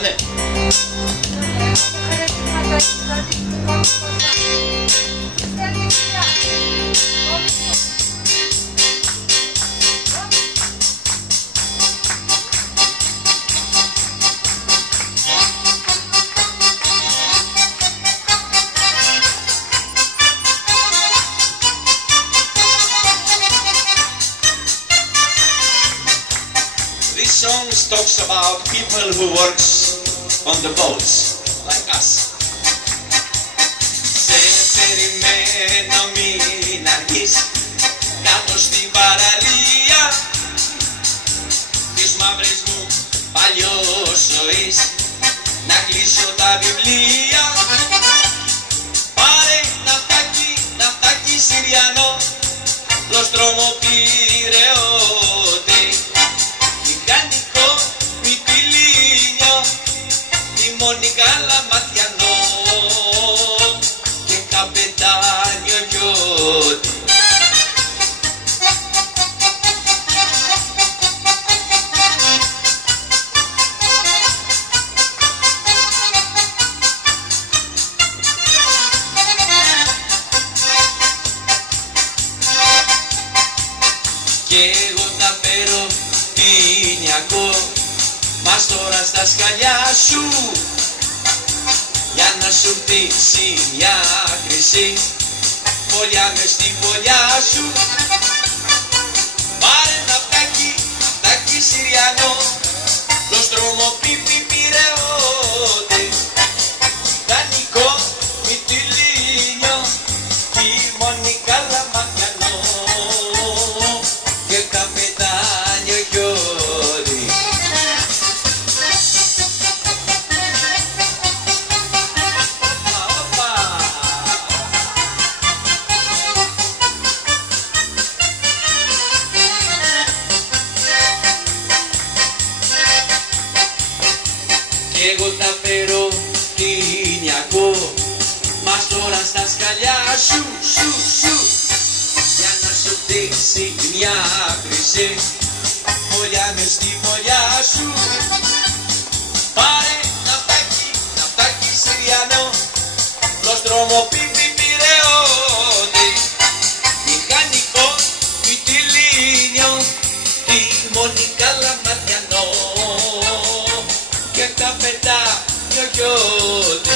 ναι. This song talks about people who works on the boats, like us. Σε περιμένω μην αργείς κάτω στην παραλία της μαύρης μου παλιός ζωής να κλείσω τα βιβλία. Πάρε ναυτάκι Συριανό, πλωστρόμο πυρεώτη, μηχανικό μυτιλίνιο, τιμόνι καλαματιανό και καπετάνιο γιώτη. Κι εγώ τα φέρω πινιακό, μας τώρα στα σκαλιά σου, για να σου πτήσει μια χρυσή φωλιά μες στη φωλιά σου. Πάρε ναυτάκι Συριανό, πλωστρόμο πυρεώτη, μηχανικό μυτιλίνιο, τιμόνι καλαματιανό και καπετάνιο γιώτη. Κι εγώ τα φέρω πινιακό, μας τώρα στα σκαλιά σου, για να σου πτήσει μια χρυσή φωλιά μες στη φωλιά σου. Πάρε ναυτάκι Συριανό, πλωστρόμο πυρεώτη, μηχανικό μυτιλίνιο, τιμόνι καλαματιανό και καπετάνιο γιώτη.